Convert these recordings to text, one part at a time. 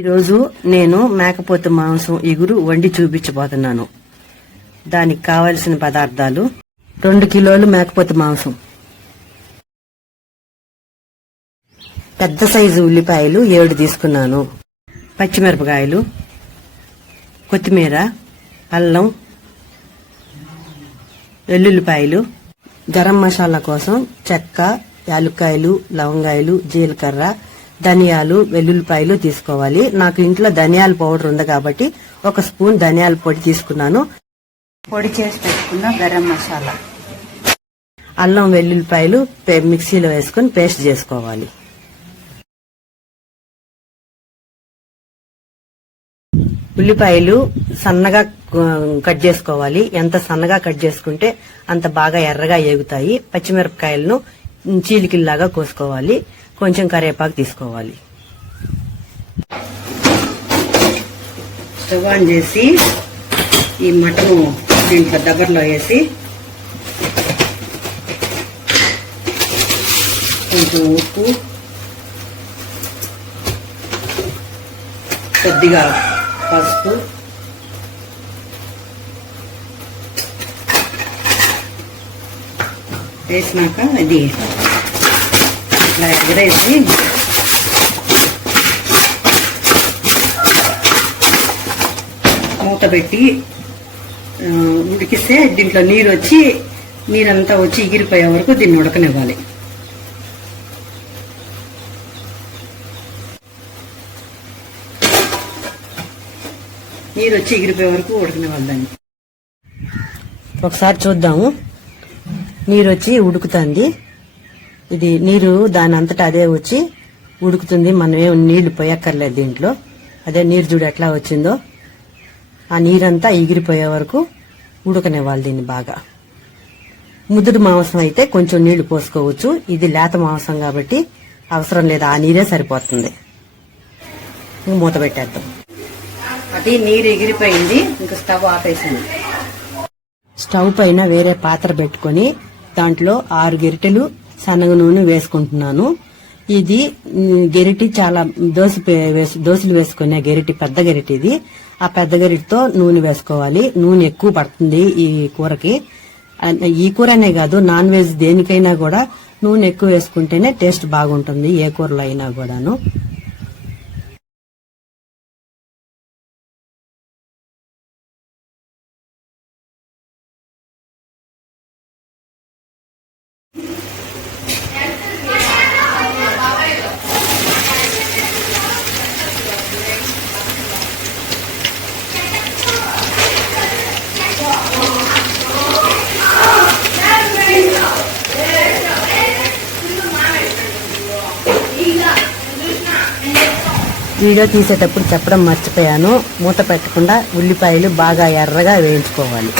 ఈరోజు నేను మేకపోతు మాంసం ఇగురు వండి చూపించబోతున్నాను. దానికి కావలసిన పదార్థాలు: 2 కిలోలు మేకపోతు మాంసం, పెద్ద సైజు ఉల్లిపాయలు 7 తీసుకున్నాను, పచ్చిమిరపకాయలు, కొత్తిమీర, అల్లం, వెల్లుల్లిపాయలు, గరం మసాలా కోసం చెక్క, యాలుక్కాయలు, లవంగాయలు, జీలకర్ర, ధనియాలు, వెల్లుల్లిపాయలు తీసుకోవాలి. నాకు ఇంట్లో ధనియాల పౌడర్ ఉంది కాబట్టి 1 స్పూన్ ధనియాల పొడి తీసుకున్నాను. పొడి చేసి పెట్టుకున్న గరం మసాలా, అల్లం, వెల్లుల్లిపాయలు మిక్సీలో వేసుకుని పేస్ట్ చేసుకోవాలి. ఉల్లిపాయలు సన్నగా కట్ చేసుకోవాలి. ఎంత సన్నగా కట్ చేసుకుంటే అంత బాగా ఎర్రగా ఏగుతాయి. పచ్చిమిరపకాయలను చీలికల్లాగా కోసుకోవాలి. కొంచెం కరివేపాకు తీసుకోవాలి. స్టవ్ ఆన్ చేసి ఈ మటను దీంట్లో దబ్బర్లో వేసి కొంచెం ఉప్పు, కొద్దిగా పసుపు, వేసినాక ఇది ఇట్లా ఎగరేసి మూత పెట్టి ఉడికిస్తే దీంట్లో నీరంతా వచ్చి ఎగిరిపోయే వరకు దీన్ని ఉడకనివ్వాలి. నీరు వచ్చి ఎగిరిపోయే వరకు ఉడకనివ్వాలి దాన్ని. ఒకసారి చూద్దాము. నీరు వచ్చి ఉడుకుతుంది. ఇది నీరు దాని అంతటా అదే వచ్చి ఉడుకుతుంది. మనం ఏం నీళ్లు పోయక్కర్లేదు దీంట్లో. అదే నీరు చూడు ఎట్లా వచ్చిందో. ఆ నీరంతా ఎగిరిపోయే వరకు ఉడకనివ్వాలి దీన్ని బాగా. ముదురు మాంసం అయితే కొంచెం నీళ్లు పోసుకోవచ్చు. ఇది లేత మాంసం కాబట్టి అవసరం లేదు, ఆ నీరే సరిపోతుంది. మూత పెట్టేద్దాం. అది నీరు ఎగిరిపోయింది. ఇంకా స్టవ్ ఆపేసింది. స్టవ్ పైన వేరే పాత్ర పెట్టుకుని దాంట్లో 6 గరిటెలు సన్నగ నూనె వేసుకుంటున్నాను. ఇది గరిటి చాలా దోశలు వేసుకునే గరిటి, పెద్ద గరిటి ఇది. ఆ పెద్ద గరిటితో నూనె వేసుకోవాలి. నూనె ఎక్కువ పడుతుంది ఈ కూరకి. ఈ కూరనే కాదు, నాన్ వెజ్ దేనికైనా కూడా నూనె ఎక్కువ వేసుకుంటేనే టేస్ట్ బాగుంటుంది, ఏ కూరలో అయినా కూడాను. వీడియో తీసేటప్పుడు చెప్పడం మర్చిపోయాను, మూత పెట్టకుండా ఉల్లిపాయలు బాగా ఎర్రగా వేయించుకోవాలి.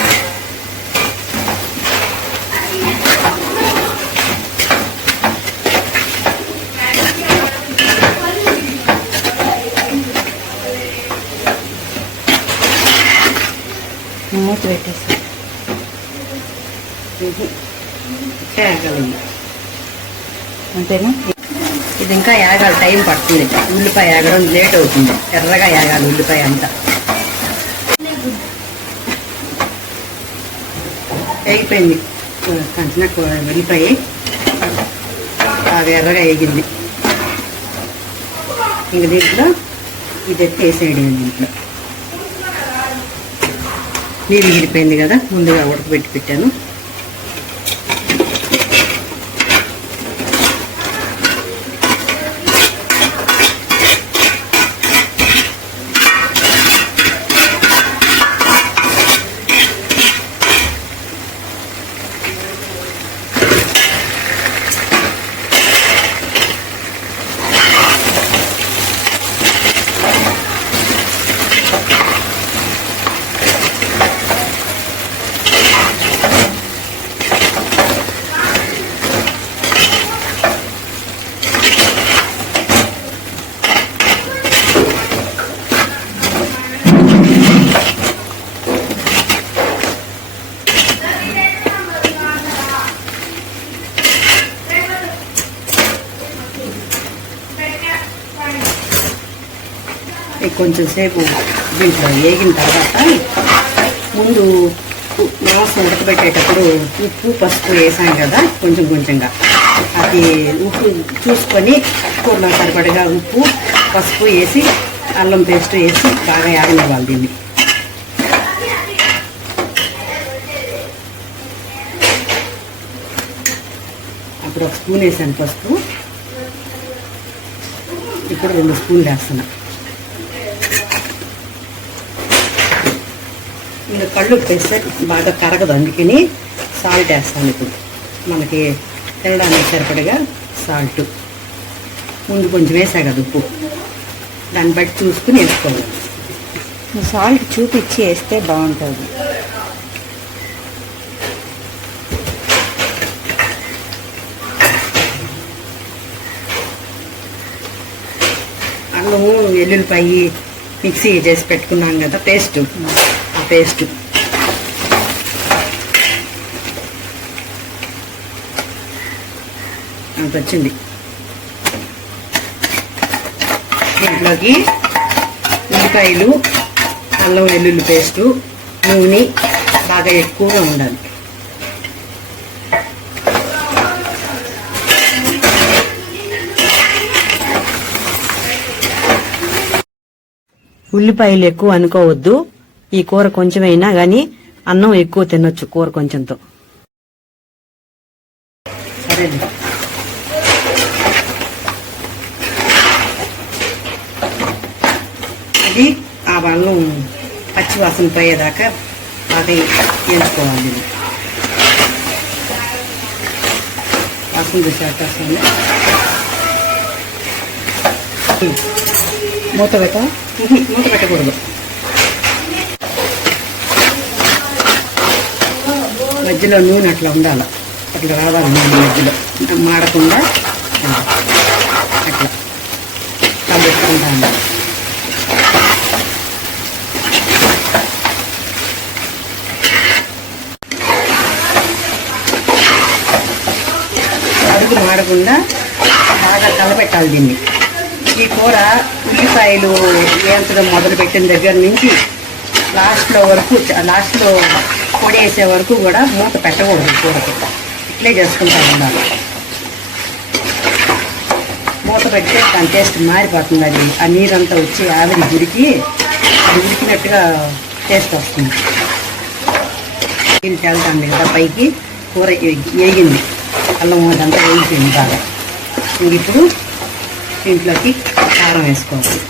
మూత పెట్టేసి అంతేనా? ఇది ఇంకా ఏగాలి, టైం పడుతుంది. ఉల్లిపాయ ఏగడం లేట్ అవుతుంది. ఎర్రగా ఏగాలి ఉల్లిపాయ అంతా. వేగిపోయింది కంచినకు ఉల్లిపాయ, అది ఎర్రగా వేగింది. ఇంక దీంట్లో ఇది ఎత్తి వేసేయడం. దీంట్లో నీరు ఎగిరిపోయింది కదా, ముందుగా ఉడకబెట్టి పెట్టాను. కొంచెం సేపు దీంట్లో వేగిన తర్వాత ముందు మాంసం ఉడకబెట్టేటప్పుడు ఉప్పు పసుపు వేసాం కదా కొంచెం కొంచెంగా, అది ఉప్పు చూసుకొని కూరలో సరిపడగా ఉప్పు పసుపు వేసి అల్లం పేస్ట్ వేసి బాగా యాగనివ్వాలి దీన్ని. అప్పుడు 1 స్పూన్ వేసాను పసుపు, ఇప్పుడు 2 స్పూన్లు వేస్తున్నా. ఇంకా కళ్ళు వేస్తే బాగా కరగదు, అందుకని సాల్ట్ వేస్తాను. ఇప్పుడు మనకి తినడానికి సరిపడగా సాల్ట్ ముందు కొంచెం వేసా కదా ఉప్పు, దాన్ని బట్టి చూసుకుని వేసుకోవాలి. సాల్ట్ చూపించి వేస్తే బాగుంటుంది. అల్లము వెల్లుల్లిపాయి మిక్సీ చేసి పెట్టుకున్నాం కదా పేస్ట్, ఆ పేస్ట్ అంత వచ్చింది. దీంట్లోకి ఉల్లిపాయలు, అల్లం వెల్లుల్లి పేస్టు, నూనె బాగా ఎక్కువగా ఉండాలి. ఉల్లిపాయలు ఎక్కువ అనుకోవద్దు, ఈ కూర కొంచెమైనా గాని అన్నం ఎక్కువ తినొచ్చు కూర కొంచెంతో. సరే, అది ఆ అన్నం పచ్చి వాసన పోయేదాకా బాగా వేయించుకోవాలి. వాసన చూసాక మూత పెట్టకూడదు. మధ్యలో నూనె అట్లా ఉండాలి, అట్లా రావాలి నూనె మధ్యలో మాడకుండా అట్లా కలుపుకుంటా ఉండాలి. అడుగు మాడకుండా బాగా కలపెట్టాలి దీన్ని. ఈ కూర ఉల్లిపాయలు వేయించడం మొదలుపెట్టిన దగ్గర నుంచి లాస్ట్లో పొడి వేసే వరకు కూడా మూత పెట్టకూడదు. కూరకు ఇట్లే చేసుకుంటా ఉండాలి. మూత పెడితే దాని టేస్ట్ మారిపోతుంది. అది ఆ నీరంతా వచ్చి ఆవిరి ఉడికి అది ఉడికినట్టుగా టేస్ట్ వస్తుంది. నీళ్ళు చల్లుతాంది కదా పైకి, కూర వేగింది, అల్లం అదంతా వేగిపోయింది బాగా. ఇప్పుడు దీంట్లోకి కారం వేసుకోవాలి.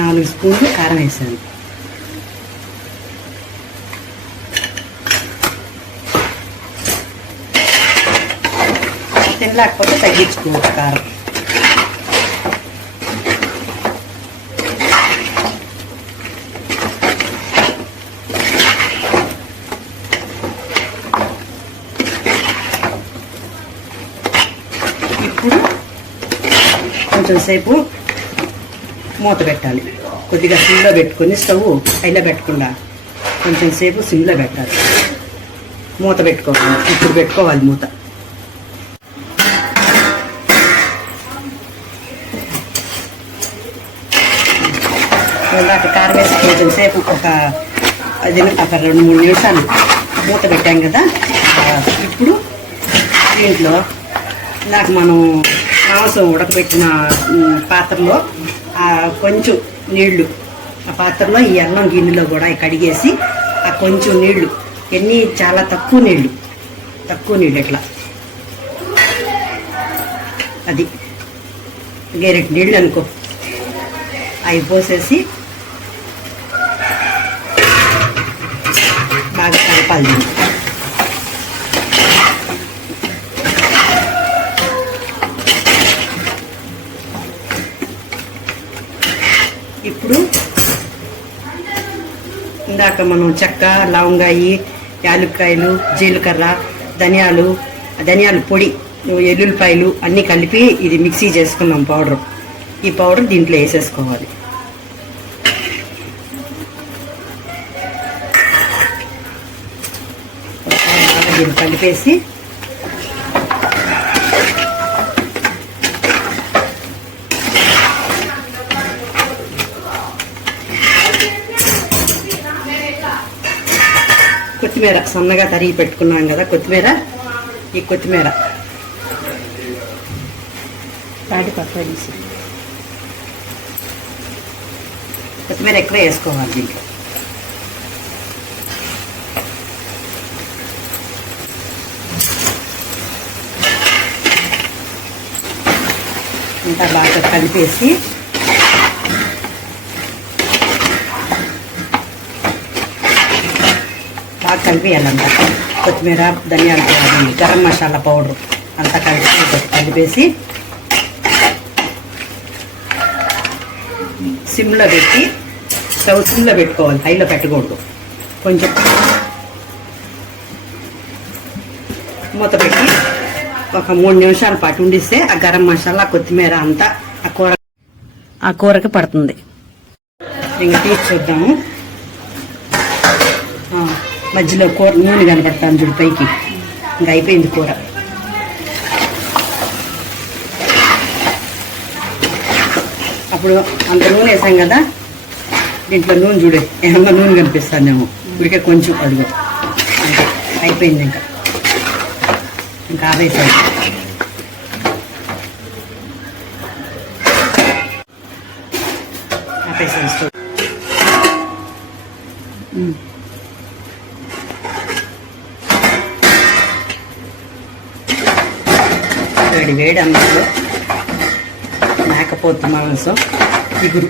నాలుగు స్పూన్లు కారం వేసాను. తినలేకపోతే తగ్గించుకోవచ్చు కారం. ఇప్పుడు కొంచెం సేపు మూత పెట్టాలి. కొద్దిగా సిమ్లో పెట్టుకొని, స్టవ్ హైలో పెట్టకుండా కొంచెం సేపు సిమ్లో పెట్టాలి. మూత పెట్టుకోవాలి. ఇప్పుడు పెట్టుకోవాలి మూత. కారం వేసి కొంచెం సేపు ఒక 2-3 నిమిషాలు మూత పెట్టాం కదా. ఇప్పుడు దీంట్లో నాకు మనం మాంసం ఉడకబెట్టిన పాత్రలో కొంచెం నీళ్లు, ఆ పాత్రలో ఈ అన్నం గిన్నెలో కూడా కడిగేసి ఆ కొంచెం నీళ్లు, చాలా తక్కువ నీళ్లు ఇట్లా అది గేరెట్ నీళ్ళు అనుకో, అవి పోసేసి బాగా కలపాలి. ఇప్పుడు ఇందాక మనం చెక్క, లవంగాయి, యాలక్కాయలు, జీలకర్ర, ధనియాల పొడి, ఎల్లుల్లిపాయలు అన్నీ కలిపి ఇది మిక్సీ చేసుకున్నాం పౌడర్. ఈ పౌడర్ దీంట్లో వేసేసుకోవాలి. దీన్ని కలిపేసి కొత్తిమీర సన్నగా తరిగి పెట్టుకున్నాం కదా కొత్తిమీర, ఈ కొత్తిమీర తాటి పక్కడిసి కొత్తిమీర ఎక్కువ వేసుకోవాలి దీంట్లో. ఇంత బాగా కలిపేసి బాగా కలిపేయాలంట. కొత్తిమీర, ధనియాల పౌడర్, గరం మసాలా పౌడర్ అంతా కలిపేసి సిమ్లో పెట్టి స్టవ్ సిమ్లో పెట్టుకోవాలి, హైలో పెట్టకూడదు. కొంచెం మూత పెట్టి ఒక 3 నిమిషాల పాటు ఉండిస్తే ఆ గరం మసాలా కొత్తిమీర అంతా ఆ కూరకి పడుతుంది. ఇంకా తీసి చూద్దాము. మధ్యలో కూర నూనె కనపడతాను చూడు పైకి. ఇంకా అయిపోయింది కూర. అప్పుడు అంత నూనె వేసాం కదా, దీంట్లో నూనె చూడే ఏమన్నా నూనె కనిపిస్తానేమో. ఇప్పటికే కొంచెం అడుగు అంటే అయిపోయింది. ఇంకా ఆవేసాను. ఆపేసాను స్టవ్. వేడి అన్నంలో మేకపోతు మాంసం ఇగురు.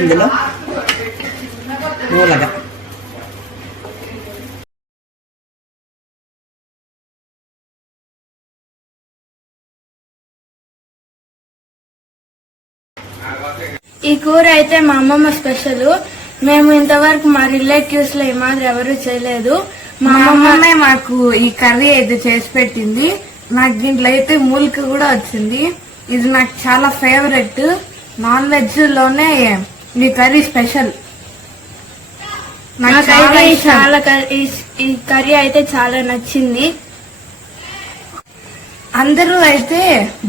ఇందులో మూలగా ఈ కూర అయితే మా అమ్మమ్మ స్పెషల్. మేము ఇంతవరకు మా రిలేటివ్స్ లో ఈ మాదిరి ఎవరు చేయలేదు. మా అమ్మమ్మే మాకు ఈ కర్రీ అయితే చేసి పెట్టింది. నాకు దీంట్లో అయితే మూలిక కూడా వచ్చింది. ఇది నాకు చాలా ఫేవరెట్. నాన్ వెజ్ లోనే ఈ కర్రీ స్పెషల్. నాకైతే ఈ కర్రీ అయితే చాలా నచ్చింది. అందరూ అయితే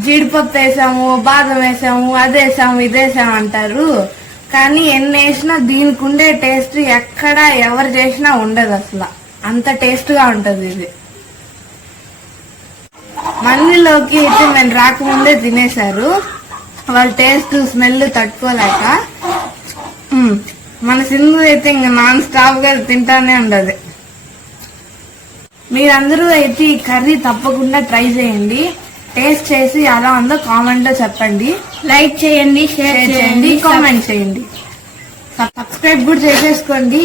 జీడిపప్పు వేసాము, బాదం వేసాము, అదేసాము, ఇదేసాము అంటారు. కానీ ఎన్ని వేసినా దీనికి ఉండే టేస్ట్ ఎక్కడ ఎవరు చేసినా ఉండదు. అసలు అంత టేస్ట్ గా ఉంటది ఇది. మందిలోకి అయితే మేము రాకముందే తినేశారు. వాళ్ళ టేస్ట్ స్మెల్ తట్టుకోలేక. మన సింధు అయితే ఇంకా నాన్ స్టాప్ గా తింటానే ఉండదు. మీరందరూ అయితే ఈ కర్రీ తప్పకుండా ట్రై చేయండి. టేస్ట్ చేసి ఎలా ఉందో కామెంట్ లో చెప్పండి. లైక్ చేయండి, షేర్ చేయండి, కామెంట్ చేయండి. సబ్స్క్రైబ్ కూడా చేసేసుకోండి.